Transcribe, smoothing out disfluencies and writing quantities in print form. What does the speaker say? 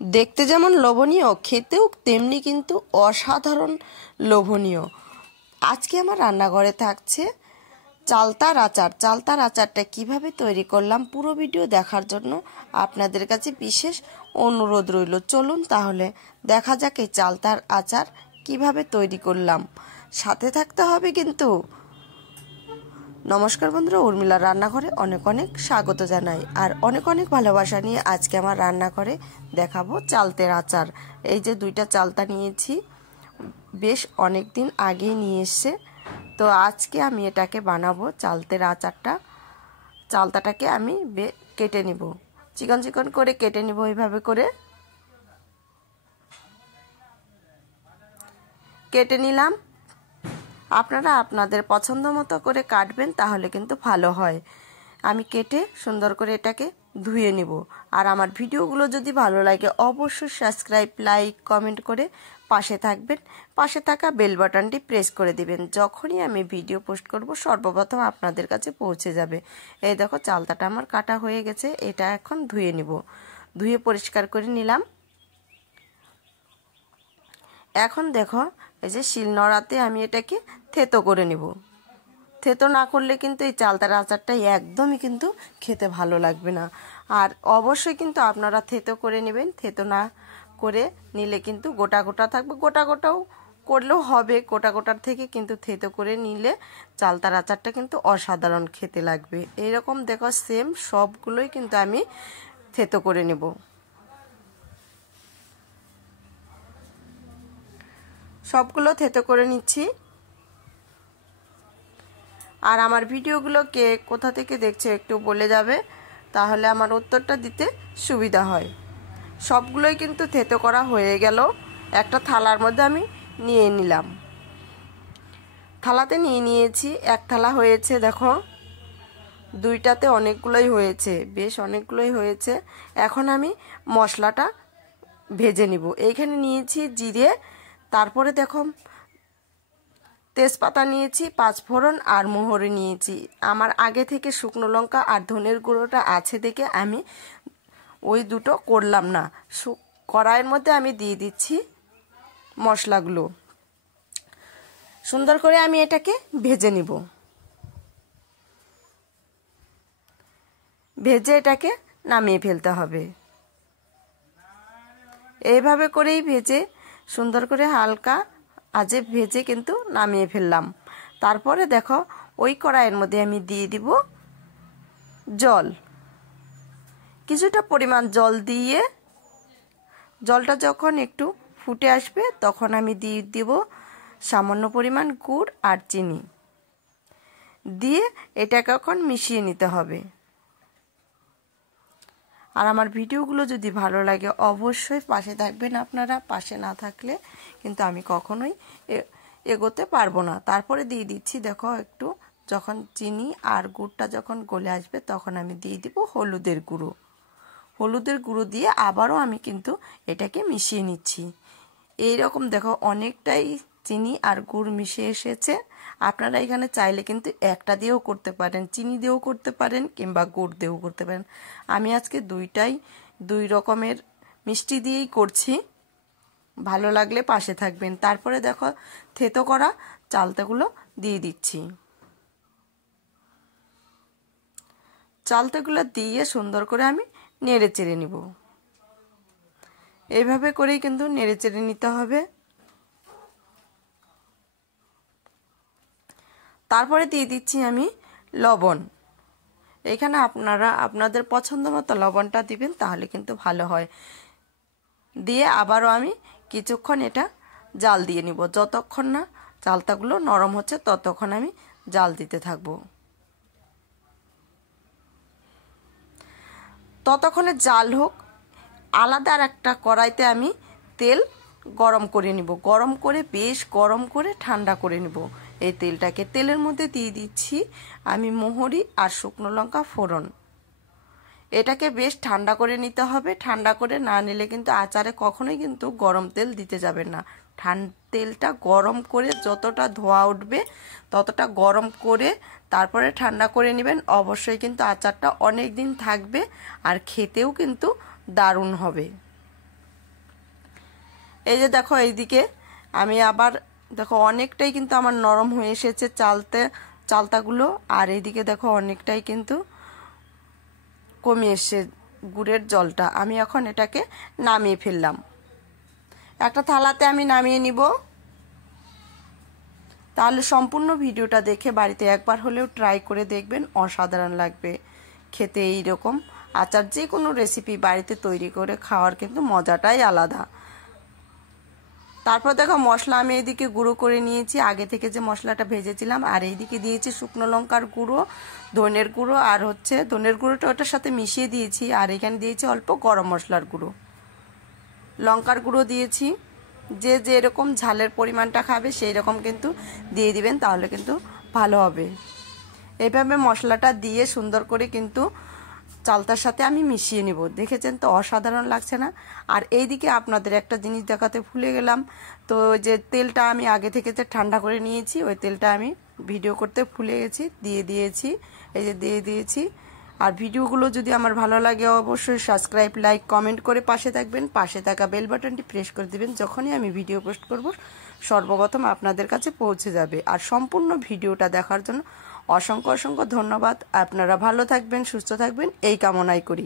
দেখতে যেমন লোভনীয়, খেতেও তেমনি কিন্তু অসাধারণ লোভনীয়। আজকে আমার রান্নাঘরে থাকছে চালতার আচার। চালতার আচারটা কিভাবে তৈরি করলাম পুরো ভিডিও দেখার জন্য আপনাদের কাছে বিশেষ অনুরোধ রইল। চলুন তাহলে দেখা যাক এই চালতার আচার কিভাবে তৈরি করলাম, সাথে থাকতে হবে কিন্তু। নমস্কার বন্ধুরা, উর্মিলার রান্নাঘরে অনেক অনেক স্বাগত জানাই আর অনেক অনেক ভালোবাসা নিয়ে আজকে আমার রান্নাঘরে দেখাবো চালতের আচার। এই যে দুইটা চালতা নিয়েছি, বেশ অনেক দিন আগেই নিয়ে এসছে, তো আজকে আমি এটাকে বানাবো চালতের আচারটা। চালতাটাকে আমি কেটে নিব, চিকন চিকন করে কেটে নিব। এইভাবে করে কেটে নিলাম। আপনারা আপনাদের পছন্দ মতো করে কাটবেন, তাহলে কিন্তু ভালো হয়। আমি কেটে সুন্দর করে এটাকে ধুয়ে নিব। আর আমার ভিডিওগুলো যদি ভালো লাগে অবশ্যই সাবস্ক্রাইব, লাইক, কমেন্ট করে পাশে থাকবেন। পাশে থাকা বেল বাটনটি প্রেস করে দিবেন, যখনই আমি ভিডিও পোস্ট করব সর্বপ্রথম আপনাদের কাছে পৌঁছে যাবে। এই দেখো চালতাটা আমার কাটা হয়ে গেছে, এটা এখন ধুয়ে নিব। ধুয়ে পরিষ্কার করে নিলাম। এখন দেখো এই যে শিলনোড়াতে আমি এটাকে থেতো করে নিব। থেতো না করলে কিন্তু এই চালতার আচারটা একদমই কিন্তু খেতে ভালো লাগবে না। আর অবশ্যই কিন্তু আপনারা থেতো করে নেবেন। থেতো না করে নিলে কিন্তু গোটা গোটা থাকবে। গোটা গোটাও করলেও হবে, গোটা গোটার থেকে কিন্তু থেতো করে নিলে চালতার আচারটা কিন্তু অসাধারণ খেতে লাগবে। এইরকম দেখো সেম সবগুলোই কিন্তু আমি থেতো করে নেব। সবগুলো থেতো করে নিচ্ছি। আর আমার ভিডিওগুলো কে কোথা থেকে দেখছে একটু বলে যাবে, তাহলে আমার উত্তরটা দিতে সুবিধা হয়। সবগুলোই কিন্তু থেতো করা হয়ে গেল। একটা থালার মধ্যে আমি নিয়ে নিলাম। থালাতে নিয়ে নিয়েছি, এক থালা হয়েছে। দেখো দুইটাতে অনেকগুলোই হয়েছে, বেশ অনেকগুলোই হয়েছে। এখন আমি মশলাটা ভেজে নিব। এইখানে নিয়েছি জিরে, তারপরে দেখো তেজপাতা নিয়েছি, পাঁচফোড়ন আর মোহরি নিয়েছি। আমার আগে থেকে শুকনো লঙ্কা আর ধনের গুঁড়োটা আছে দেখে আমি ওই দুটো করলাম না। কড়াইয়ের মধ্যে আমি দিয়ে দিচ্ছি মশলাগুলো। সুন্দর করে আমি এটাকে ভেজে নিব। ভেজে এটাকে নামিয়ে ফেলতে হবে। এইভাবে করেই ভেজে সুন্দর করে হালকা আজে ভেজে কিন্তু নামিয়ে ফেললাম। তারপরে দেখো ওই কড়াইয়ের মধ্যে আমি দিয়ে দিব জল, কিছুটা পরিমাণ জল দিয়ে জলটা যখন একটু ফুটে আসবে তখন আমি দিয়ে দিব সামান্য পরিমাণ গুড় আর চিনি দিয়ে এটাকে এখন মিশিয়ে নিতে হবে। আর আমার ভিডিওগুলো যদি ভালো লাগে অবশ্যই পাশে থাকবেন আপনারা। পাশে না থাকলে কিন্তু আমি কখনোই এগোতে পারবো না। তারপরে দিয়ে দিচ্ছি দেখো একটু, যখন চিনি আর গুড়টা যখন গলে আসবে তখন আমি দিয়ে দিব হলুদের গুঁড়ো। হলুদের গুঁড়ো দিয়ে আবারও আমি কিন্তু এটাকে মিশিয়ে নিচ্ছি। এইরকম দেখো অনেকটাই চিনি আর গুড় মিশে এসেছে। আপনারা এখানে চাইলে কিন্তু একটা দিয়েও করতে পারেন, চিনি দিয়েও করতে পারেন কিংবা গুড় দিয়েও করতে পারেন। আমি আজকে দুই রকমের মিষ্টি দিয়েই করছি। ভালো লাগলে পাশে থাকবেন। তারপরে দেখো থেতো করা চালতাগুলো দিয়ে দিচ্ছি। চালতাগুলো দিয়ে সুন্দর করে আমি নেড়ে চেড়ে নিব। এইভাবে করেই কিন্তু নেড়ে চেড়ে নিতে হবে। তারপরে দিয়ে দিচ্ছি আমি লবণ। এখানে আপনারা আপনাদের পছন্দ মতো লবণটা দিবেন, তাহলে কিন্তু ভালো হয়। দিয়ে আবারও আমি কিছুক্ষণ এটা জাল দিয়ে নিব। যতক্ষণ না চালতাগুলো নরম হচ্ছে ততক্ষণ আমি জাল দিতে থাকবো। ততক্ষণে জাল হোক। আলাদা আর একটা কড়াইতে আমি তেল গরম করে নিব। গরম করে বেশ গরম করে ঠান্ডা করে নিব এই তেলটাকে। তেলের মধ্যে দিয়ে দিচ্ছি আমি মোহরি আর শুকনো লঙ্কা ফোড়ন। এটাকে বেশ ঠান্ডা করে নিতে হবে। ঠান্ডা করে না নিলে কিন্তু আচারে কখনোই কিন্তু গরম তেল দিতে যাবেন না। তেলটা গরম করে যতটা ধোয়া উঠবে ততটা গরম করে তারপরে ঠান্ডা করে নেবেন। অবশ্যই কিন্তু আচারটা অনেক দিন থাকবে আর খেতেও কিন্তু দারুণ হবে। এই যে দেখো এইদিকে আমি আবার দেখো অনেকটাই কিন্তু আমার নরম হয়ে এসেছে চালতাগুলো, আর এইদিকে দেখো অনেকটাই কিন্তু কমে এসছে গুড়ের জলটা। আমি এখন এটাকে নামিয়ে ফেললাম, একটা থালাতে আমি নামিয়ে নিব। তাহলে সম্পূর্ণ ভিডিওটা দেখে বাড়িতে একবার হলেও ট্রাই করে দেখবেন, অসাধারণ লাগবে খেতে। এইরকম আচার যে কোনো রেসিপি বাড়িতে তৈরি করে খাওয়ার কিন্তু মজাটাই আলাদা। তারপর দেখো মশলা আমি এইদিকে গুঁড়ো করে নিয়েছি, আগে থেকে যে মশলাটা ভেজেছিলাম, আর এইদিকে দিয়েছি শুকনো লঙ্কার গুঁড়ো, ধনের গুঁড়ো, আর ধনের গুঁড়োটা ওটার সাথে মিশিয়ে দিয়েছি, আর এখানে দিয়েছি অল্প গরম মশলার গুঁড়ো, লঙ্কার গুঁড়ো দিয়েছি। যে যেরকম ঝালের পরিমাণটা খাবে সেই রকম কিন্তু দিয়ে দিবেন, তাহলে কিন্তু ভালো হবে। এইভাবে মশলাটা দিয়ে সুন্দর করে কিন্তু চালতার সাথে আমি মিশিয়ে নিব। দেখেছেন তো অসাধারণ লাগছে না? আর এইদিকে আপনাদের একটা জিনিস দেখাতে ভুলে গেলাম, তো যে তেলটা আমি আগে থেকে যে ঠান্ডা করে নিয়েছি, ওই তেলটা আমি ভিডিও করতে ভুলে গেছি, দিয়ে দিয়েছি। এই যে দিয়ে দিয়েছি। আর ভিডিওগুলো যদি আমার ভালো লাগে অবশ্যই সাবস্ক্রাইব, লাইক, কমেন্ট করে পাশে থাকবেন। পাশে থাকা বেল বাটনটি প্রেস করে দিবেন, যখনই আমি ভিডিও পোস্ট করব সর্বপ্রথম আপনাদের কাছে পৌঁছে যাবে। আর সম্পূর্ণ ভিডিওটা দেখার জন্য অসংখ্য অসংখ্য ধন্যবাদ। আপনারা ভালো থাকবেন, সুস্থ থাকবেন এই কামনাই করি।